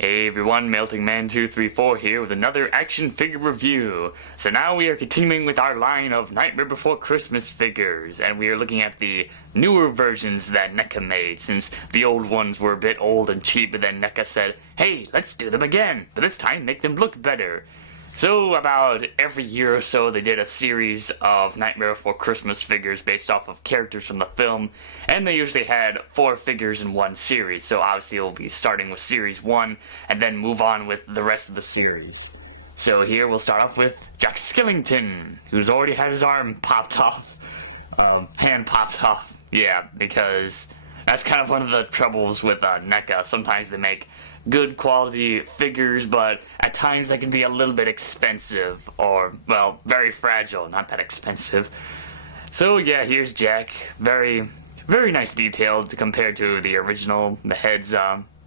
Hey everyone, Melting Man 234 here with another action figure review. So now we are continuing with our line of Nightmare Before Christmas figures, and we are looking at the newer versions that NECA made, since the old ones were a bit old and cheap, and then NECA said, hey, let's do them again, but this time make them look better. So about every year or so they did a series of Nightmare Before Christmas figures based off of characters from the film, and they usually had 4 figures in one series, so obviously we'll be starting with series 1 and then move on with the rest of the series. So here we'll start off with Jack Skellington, who's already had his arm popped off, hand popped off, yeah, because that's kind of one of the troubles with NECA. Sometimes they make good quality figures, but at times they can be a little bit expensive, or, well, very fragile, not that expensive. So yeah, here's Jack. Very nice detail compared to the original. The head's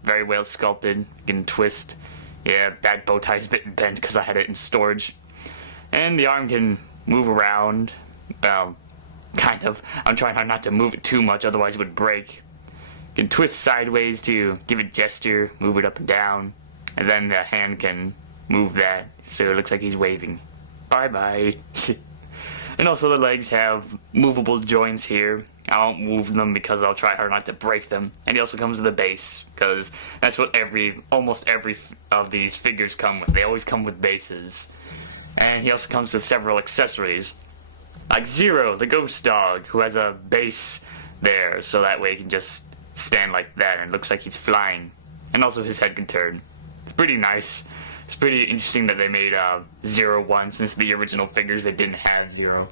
very well sculpted. You can twist. Yeah, that bow tie's a bit bent because I had it in storage. And the arm can move around. Well, kind of. I'm trying hard not to move it too much, otherwise it would break. You can twist sideways to give it gesture, move it up and down, and then the hand can move that, so it looks like he's waving. Bye-bye. And also the legs have movable joints here. I won't move them because I'll try hard not to break them. And he also comes with a base, because that's what almost every of these figures come with. They always come with bases. And he also comes with several accessories, like Zero, the ghost dog, who has a base there, so that way he can just stand like that and it looks like he's flying. And also his head can turn. It's pretty nice. It's pretty interesting that they made Zero one, since the original figures they didn't have Zero.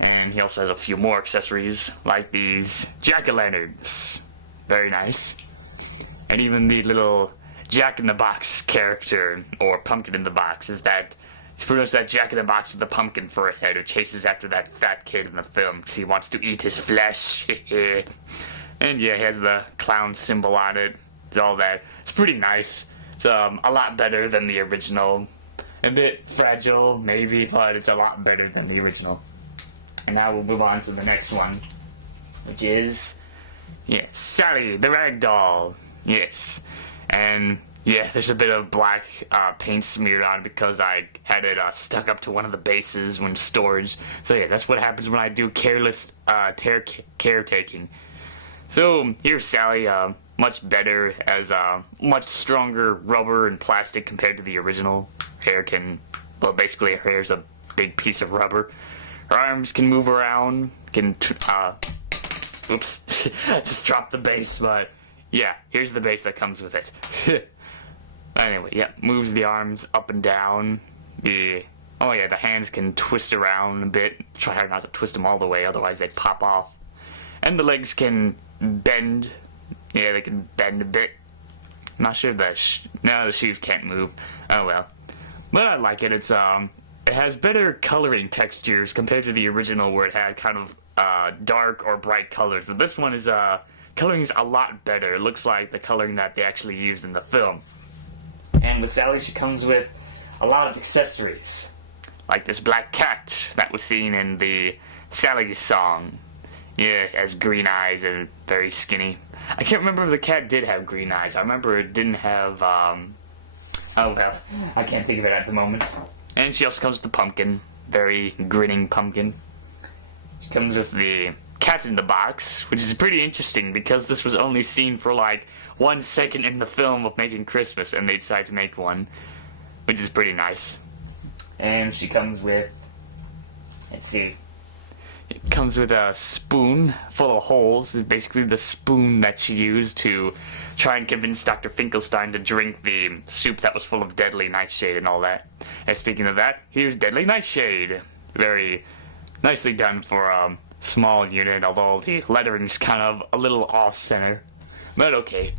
And he also has a few more accessories, like these jack-o'-lanterns. Very nice. And even the little Jack-in-the-Box character, or Pumpkin-in-the-Box, is that it's pretty much that Jack-in-the-Box with the pumpkin for a head who chases after that fat kid in the film because he wants to eat his flesh. And yeah, he has the clown symbol on it. It's all that. It's pretty nice. It's a lot better than the original. A bit fragile, maybe, but it's a lot better than the original. And now we'll move on to the next one, which is, yeah, Sally, the ragdoll. Yes. And yeah, there's a bit of black paint smeared on because I had it stuck up to one of the bases when storage. So yeah, that's what happens when I do careless caretaking. So here's Sally, much better, as much stronger rubber and plastic compared to the original. Well, basically her hair's a big piece of rubber. Her arms can move around, oops, just dropped the base, but yeah, here's the base that comes with it. Anyway, yeah, moves the arms up and down. The hands can twist around a bit. Try hard not to twist them all the way, otherwise they'd pop off. And the legs can bend. Yeah, they can bend a bit. I'm not sure the shoes can't move. Oh well. But I like it. It has better coloring textures compared to the original, where it had kind of dark or bright colors. But this one is coloring is a lot better. It looks like the coloring that they actually used in the film. And with Sally, she comes with a lot of accessories, like this black cat that was seen in the Sally song. Yeah, it has green eyes and very skinny. I can't remember if the cat did have green eyes. I remember it didn't have, oh well, I can't think of it at the moment. And she also comes with the pumpkin, very grinning pumpkin. She comes with the cat in the box, which is pretty interesting because this was only seen for like 1 second in the film of making Christmas, and they decided to make one, which is pretty nice. And she comes with, let's see, it comes with a spoon full of holes. It's basically the spoon that she used to try and convince Dr. Finkelstein to drink the soup that was full of deadly Nightshade and all that. And speaking of that, here's deadly Nightshade. Very nicely done for a small unit, although the lettering's kind of a little off-center. But okay.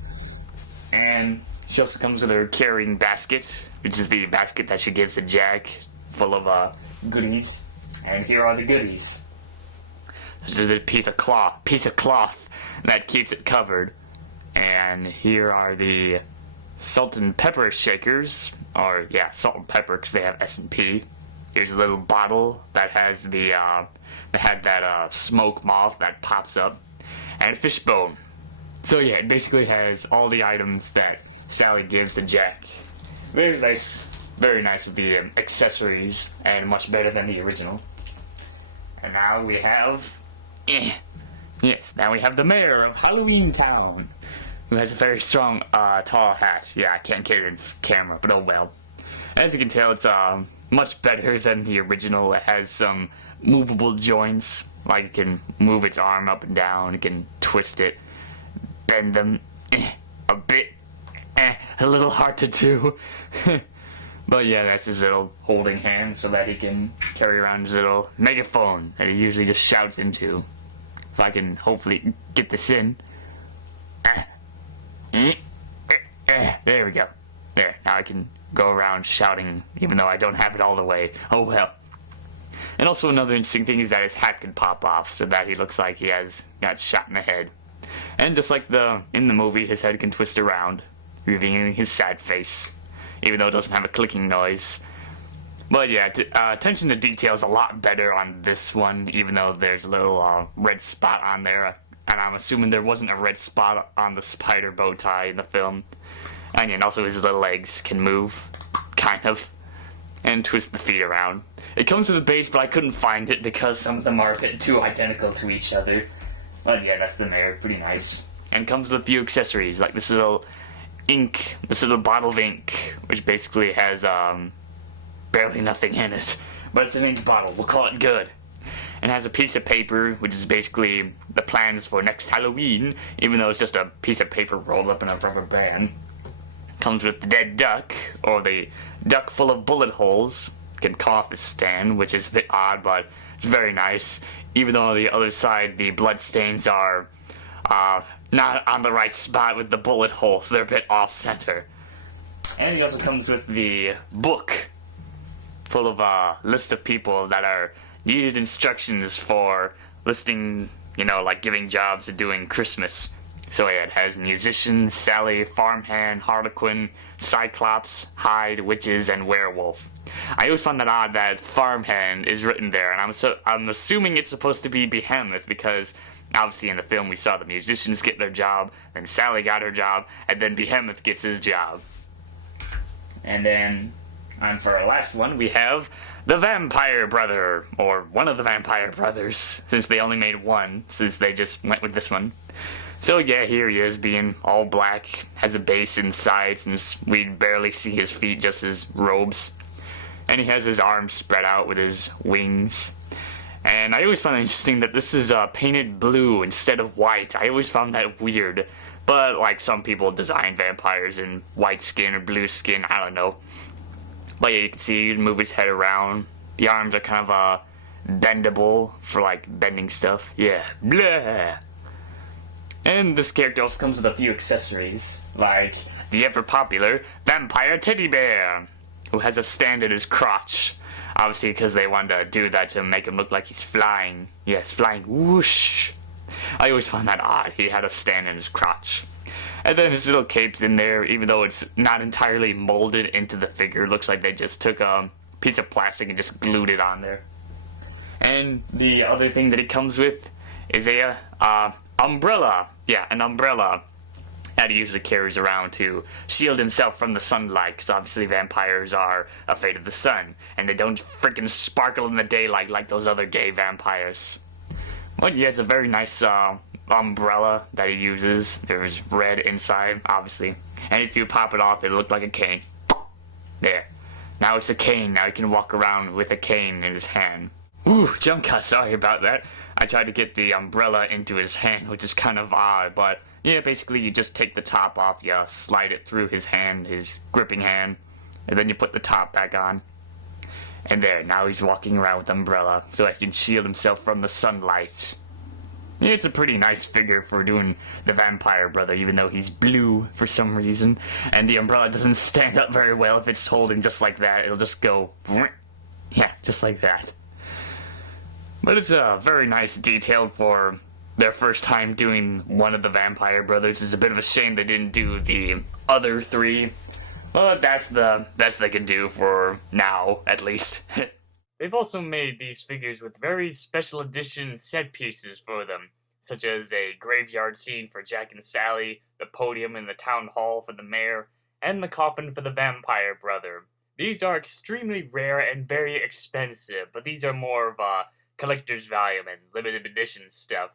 And she also comes with her carrying basket, which is the basket that she gives to Jack, full of goodies. And here are the goodies. There's a piece of cloth that keeps it covered. And here are the salt and pepper shakers, or yeah, salt and pepper because they have S&P. Here's a little bottle that has that smoke moth that pops up, and a fishbone. So yeah, it basically has all the items that Sally gives to Jack. Very nice with the accessories, and much better than the original. And now we have, now we have the mayor of Halloween Town, who has a very strong, tall hat. Yeah, I can't get it in camera, but oh well. As you can tell, it's much better than the original. It has some movable joints, like it can move its arm up and down, it can twist it, bend them a bit, a little hard to do. But yeah, that's his little holding hand so that he can carry around his little megaphone that he usually just shouts into. If I can hopefully get this in. There we go. There, now I can go around shouting even though I don't have it all the way. Oh well. And also another interesting thing is that his hat can pop off so that he looks like he has got shot in the head. And just like in the movie, his head can twist around, revealing his sad face, even though it doesn't have a clicking noise. But yeah, attention to detail is a lot better on this one, even though there's a little red spot on there. And I'm assuming there wasn't a red spot on the spider bow tie in the film. And also his little legs can move, kind of, and twist the feet around. It comes with a base, but I couldn't find it because some of them are a bit too identical to each other. But yeah, that's the mayor, pretty nice. And comes with a few accessories, like this little ink, this little bottle of ink, which basically has barely nothing in it. But it's an ink bottle, we'll call it good. And has a piece of paper, which is basically the plans for next Halloween, even though it's just a piece of paper rolled up in a rubber band. Comes with the dead duck, or the duck full of bullet holes. Can come off his stand, which is a bit odd, but it's very nice. Even though on the other side, the blood stains are not on the right spot with the bullet holes. They're a bit off-center. And he also comes with the book, full of a list of people that are needed instructions for listing, like giving jobs and doing Christmas. So yeah, it has musician, Sally, farmhand, harlequin, cyclops, Hyde, witches, and werewolf. I always found that odd that farmhand is written there, and I'm assuming it's supposed to be Behemoth, because obviously in the film we saw the musicians get their job, then Sally got her job, and then Behemoth gets his job. And then, on for our last one, we have the Vampire Brother, or one of the Vampire Brothers, since they only made one, since they just went with this one. So yeah, here he is, being all black, has a base inside since we barely see his feet, just his robes. And he has his arms spread out with his wings. And I always found it interesting that this is painted blue instead of white. I always found that weird. But like some people design vampires in white skin or blue skin, I don't know. But yeah, you can see he can move his head around. The arms are kind of bendable for like bending stuff. Yeah, blah. And this character also comes with a few accessories, like the ever-popular Vampire Teddy Bear, who has a stand at his crotch. Obviously, because they wanted to do that to make him look like he's flying. Yes, flying whoosh. I always found that odd. He had a stand in his crotch. And then his little cape's in there, even though it's not entirely molded into the figure. It looks like they just took a piece of plastic and just glued it on there. And the other thing that it comes with is a umbrella. Yeah, an umbrella that he usually carries around to shield himself from the sunlight, because obviously vampires are afraid of the sun, and they don't freaking sparkle in the daylight like those other gay vampires. But he has a very nice umbrella that he uses. There's red inside, obviously, and if you pop it off, it'll look like a cane. There. Now it's a cane. Now he can walk around with a cane in his hand. Ooh, jump cut, sorry about that. I tried to get the umbrella into his hand, which is kind of odd, but yeah, basically you just take the top off, you slide it through his hand, his gripping hand, and then you put the top back on. And there, now he's walking around with the umbrella, so he can shield himself from the sunlight. Yeah, it's a pretty nice figure for doing the Vampire Brother, even though he's blue for some reason, and the umbrella doesn't stand up very well if it's holding just like that. It'll just go, yeah, just like that. But it's a very nice detail for their first time doing one of the Vampire Brothers. It's a bit of a shame they didn't do the other three. But that's the best they can do for now, at least. They've also made these figures with very special edition set pieces for them, such as a graveyard scene for Jack and Sally, the podium in the town hall for the mayor, and the coffin for the vampire brother. These are extremely rare and very expensive, but these are more of a collector's value and limited edition stuff.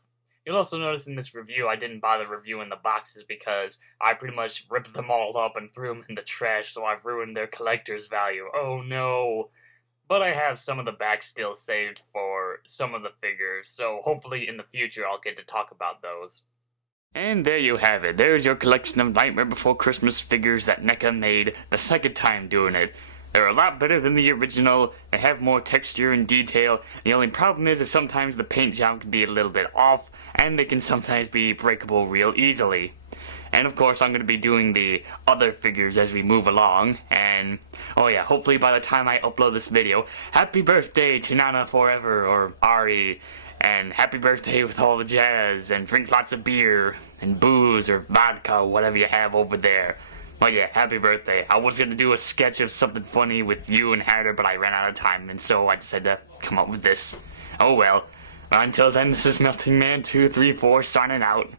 You'll also notice in this review I didn't bother reviewing the boxes because I pretty much ripped them all up and threw them in the trash, so I've ruined their collector's value. Oh no! But I have some of the back still saved for some of the figures, so hopefully in the future I'll get to talk about those. And there you have it. There's your collection of Nightmare Before Christmas figures that NECA made the second time doing it. They're a lot better than the original, they have more texture and detail. The only problem is that sometimes the paint job can be a little bit off, and they can sometimes be breakable real easily. And of course I'm going to be doing the other figures as we move along, and oh yeah, hopefully by the time I upload this video, happy birthday to Nana Forever, or Ari, and happy birthday with all the jazz, and drink lots of beer, and booze, or vodka, whatever you have over there. Oh yeah, happy birthday. I was going to do a sketch of something funny with you and Hatter, but I ran out of time, and so I decided to come up with this. Oh well. Until then, this is Melting Man 234 signing out.